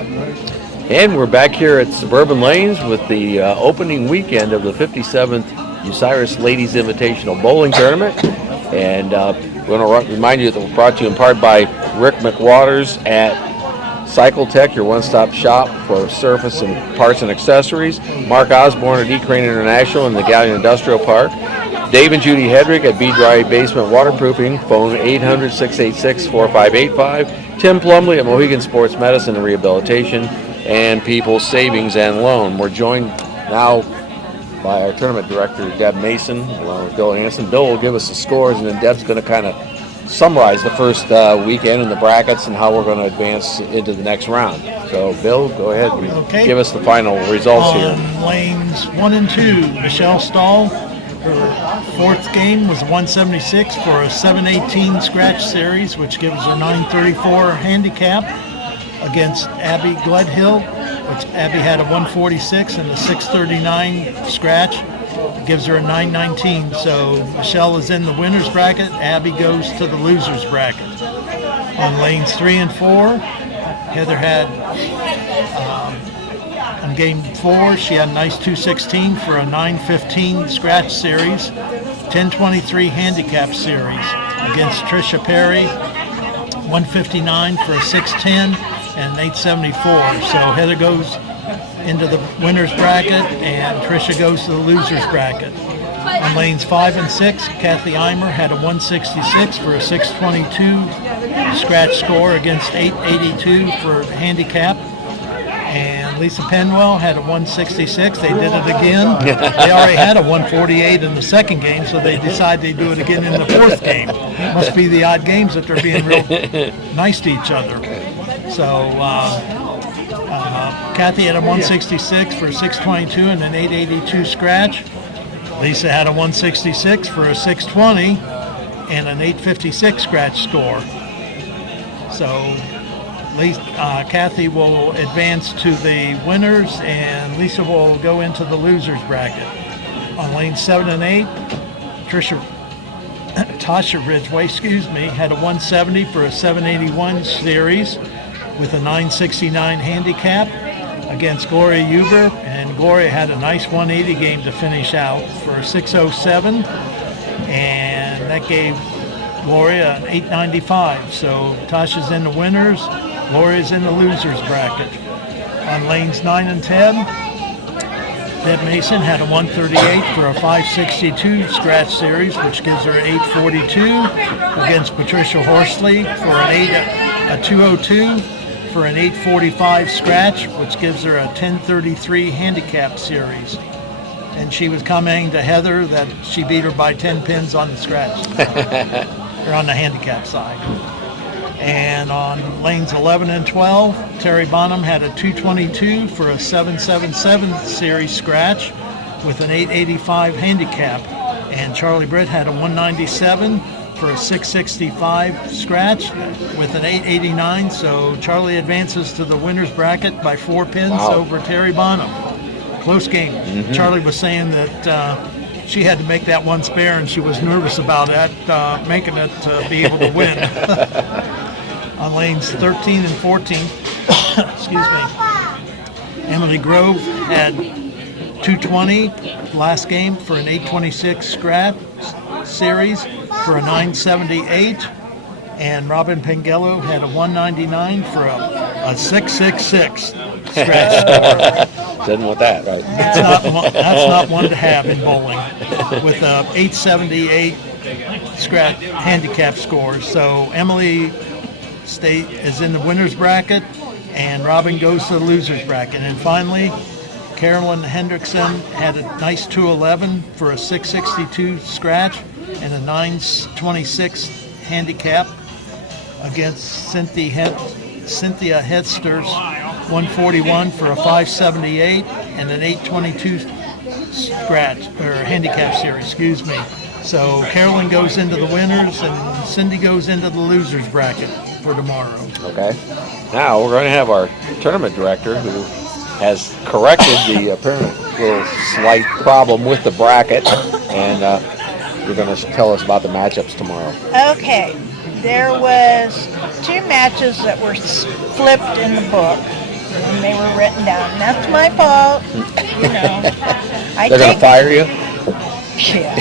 And we're back here at Suburban Lanes with the opening weekend of the 57th Bucyrus Ladies Invitational Bowling Tournament. And we're going to remind you that we're brought to you in part by Rick McWaters at Cycle Tech, your one-stop shop for surface and parts and accessories. Mark Osborne at E-Crane International in the Galleon Industrial Park. Dave and Judy Hedrick at B-Dry Basement Waterproofing. Phone 800-686-4585. Tim Plumley at Mohegan Sports Medicine and Rehabilitation. And People's Savings and Loan. We're joined now by our tournament director, Deb Mason, along with Bill Hansen. Bill will give us the scores, and then Deb's going to kind of summarize the first weekend and the brackets and how we're going to advance into the next round. So, Bill, go ahead and give us the final results here. Lanes 1 and 2, Michelle Stahl, her fourth game was 176 for a 718 scratch series, which gives her 934 handicap against Abby Gledhill, which Abby had a 146 and a 639 scratch. It gives her a 919. So Michelle is in the winner's bracket. Abby goes to the loser's bracket. On lanes 3 and 4, Heather had on game 4, she had a nice 216 for a 915 scratch series, 1023 handicap series against Tricia Perry, 159 for a 610 and an 874. So Heather goes into the winner's bracket, and Tricia goes to the loser's bracket. On lanes 5 and 6, Kathy Eimer had a 166 for a 622 scratch score against 882 for handicap. And Lisa Penwell had a 166. They did it again. They already had a 148 in the second game, so they decided they'd do it again in the fourth game. Must be the odd games that they're being real nice to each other. So Kathy had a 166 for a 622 and an 882 scratch. Lisa had a 166 for a 620 and an 856 scratch score. So Kathy will advance to the winners, and Lisa will go into the losers bracket. On lanes 7 and 8, Tasha Ridgway, had a 170 for a 781 series with a 969 handicap against Gloria Huber, and Gloria had a nice 180 game to finish out for a 607, and that gave Gloria an 895. So Tasha's in the winners, Gloria's in the losers bracket. On lanes 9 and 10, Deb Mason had a 138 for a 562 scratch series, which gives her 842 against Patricia Horsley for a 202 for an 845 scratch, which gives her a 1033 handicap series. And she was commenting to Heather that she beat her by 10 pins on the scratch, or on the handicap side. And on lanes 11 and 12, Terry Bonham had a 222 for a 777 series scratch with an 885 handicap. And Charlie Britt had a 197 for a 665 scratch with an 889. So Charlie advances to the winner's bracket by 4 pins over Terry Bonham. Close game. Mm-hmm. Charlie was saying that she had to make that one spare, and she was nervous about that, making it to be able to win. On lanes 13 and 14, Emily Grove had 220 last game for an 826 scratch series for a 978, and Robin Pengello had a 199 for a 666 scratch score. Didn't want that, right? That's not one to have in bowling, with a 878 scratch handicap score. So Emily is in the winner's bracket, and Robin goes to the loser's bracket. And finally, Carolyn Hendrickson had a nice 211 for a 662 scratch and a 926 handicap against Cynthia Hester's 141 for a 578 and an 822 scratch, or handicap series, So Carolyn goes into the winners, and Cindy goes into the losers bracket for tomorrow. Okay. Now we're going to have our tournament director, who has corrected the apparent little slight problem with the bracket, and you're going to tell us about the matchups tomorrow. Okay. There was 2 matches that were flipped in the book. and they were written down. And that's my fault, you know. They're going to fire you? Yeah.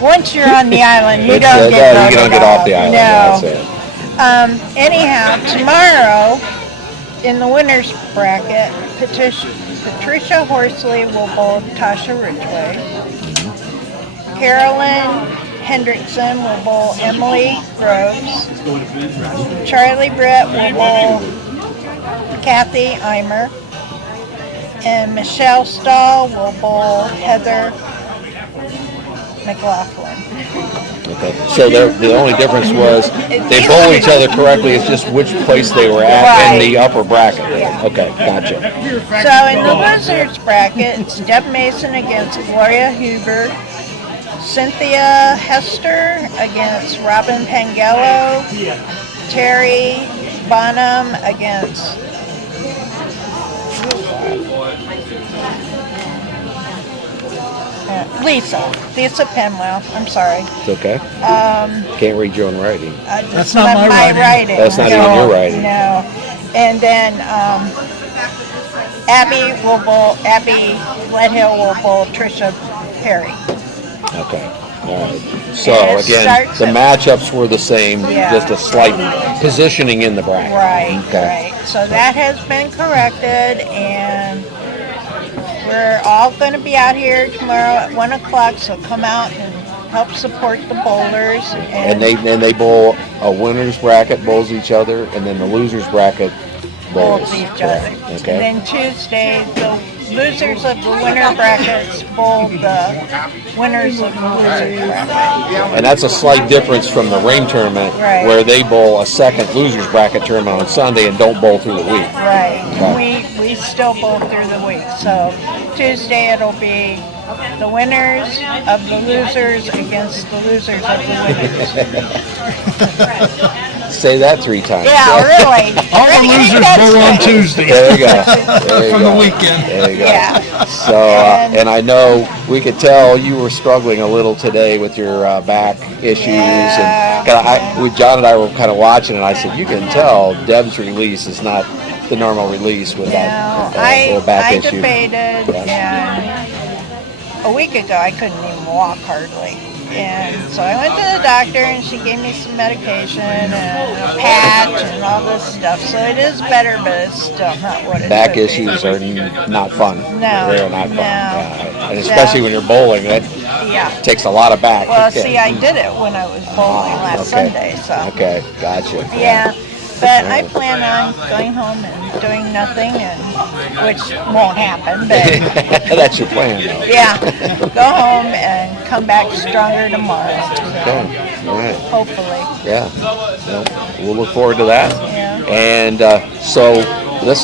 Once you're on the island, you You don't get off the island. No. That's it. Anyhow, tomorrow in the winners bracket, Patricia Horsley will bowl Tasha Ridgway. Carolyn Hendrickson will bowl Emily Groves. Charlie Britt will bowl Kathy Eimer. And Michelle Stahl will bowl Heather McLaughlin. Okay. So the only difference was they bowl each other correctly. It's just which place they were at in the upper bracket. Yeah. Okay, gotcha. So in the losers bracket, it's Deb Mason against Gloria Huber, Cynthia Hester against Robin Pangello, Terry Bonham against Lisa Penwell. I'm sorry. It's okay. Can't read your own writing. That's not my writing. That's not even your writing. No. And then Abby Gledhill will bowl Tricia Perry. Okay. All right. So And it again, starts the at- matchups were the same, Yeah. just a slight positioning in the bracket. Right, Okay. right. So that has been corrected, and we're all going to be out here tomorrow at 1 o'clock, so come out and help support the bowlers. And they bowl a winners bracket bowls each other, and then the losers bracket bowls each other. Okay. And then Tuesday, the losers of the winner brackets bowl the winners of the losers bracket. And that's a slight difference from the rain tournament, Right. where they bowl a second losers bracket tournament on Sunday and don't bowl through the week. Right. Okay. We still bowl through the week. So Tuesday it'll be the winners of the losers against the losers of the winners. Say that 3 times. Yeah, really. All the losers bowl on Tuesday. There you go. There you From go. the weekend. There you go. Yeah. So, and I know we could tell you were struggling a little today with your back issues, Yeah. and John and I were kind of watching, and I said, you can tell Deb's release is not the normal release with that little back I issue. debated, and a week ago I couldn't even walk hardly. And so I went to the doctor, and she gave me some medication and a patch and all this stuff. So it is better, but it's still not what it Back should issues are not fun. No, They're not fun. no. Yeah. And especially when you're bowling, that be. Yeah. takes a lot of back. Well, Okay. see, I did it when I was bowling last Okay. Sunday, so. Okay, gotcha. Yeah, but I plan on going home and doing nothing, which won't happen, but That's your plan, though. yeah, go home and come back stronger tomorrow. Okay, all right. Hopefully. Yeah, well, we'll look forward to that. Yeah. And so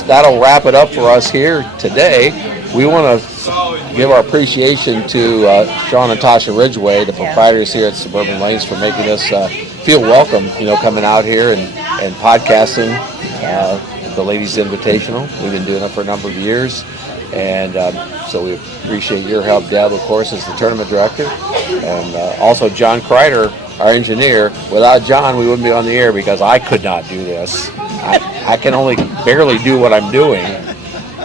that'll wrap it up for us here today. We want to give our appreciation to Sean and Tasha Ridgway, the proprietors here at Suburban Lanes, for making us feel welcome, coming out here and podcasting the Ladies Invitational. We've been doing it for a number of years. And so we appreciate your help, Deb, of course, as the tournament director. And also John Kreider, our engineer. Without John, we wouldn't be on the air because I could not do this. I can only barely do what I'm doing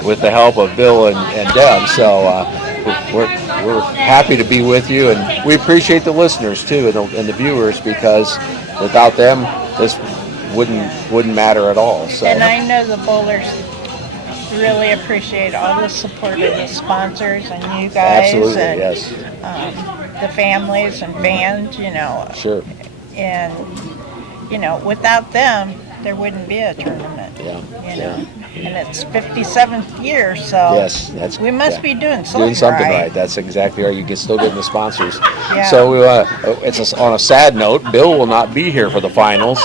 with the help of Bill and Deb. So we're happy to be with you. And we appreciate the listeners, too, and the viewers, because without them, this wouldn't matter at all. So. And I know the bowlers really appreciate all the support of the sponsors and you guys. Absolutely, and, yes. the families and fans, Sure. And, without them, there wouldn't be a tournament. Yeah. And it's 57th year, so Yes, we must be doing something, doing something right. That's exactly right. You can still get the sponsors. Yeah. So on a sad note, Bill will not be here for the finals.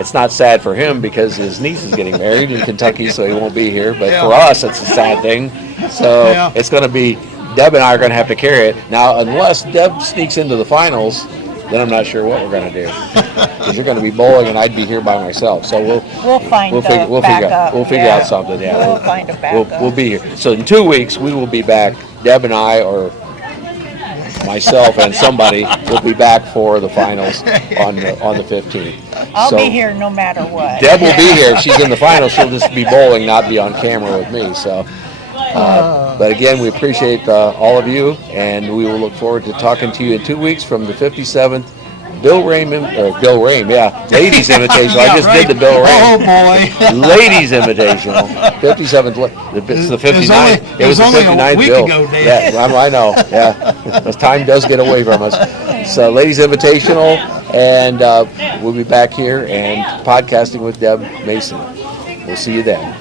It's not sad for him because his niece is getting married in Kentucky, so he won't be here. But for us, it's a sad thing. So it's going to be, Deb and I are going to have to carry it. Now, unless Deb sneaks into the finals, then I'm not sure what we're going to do. Because you're going to be bowling and I'd be here by myself. So we'll figure out something. Yeah, we'll find a backup. We'll be here. So in 2 weeks, we will be back. Deb and I, or myself and somebody will be back for the finals on the 15th. I'll So be here no matter what. Deb will be here. If she's in the finals, she'll just be bowling, not be on camera with me. So, but again, we appreciate all of you, and we will look forward to talking to you in 2 weeks from the 57th Bill Rame, Ladies Invitational. I just did the Bill Rame. Oh boy. Ladies Invitational, 57th. It's the 59th. It was the 59th week Bill. ago, Dave. Yeah, I know. Yeah, the time does get away from us. So, Ladies Invitational, and we'll be back here and podcasting with Deb Mason. We'll see you then.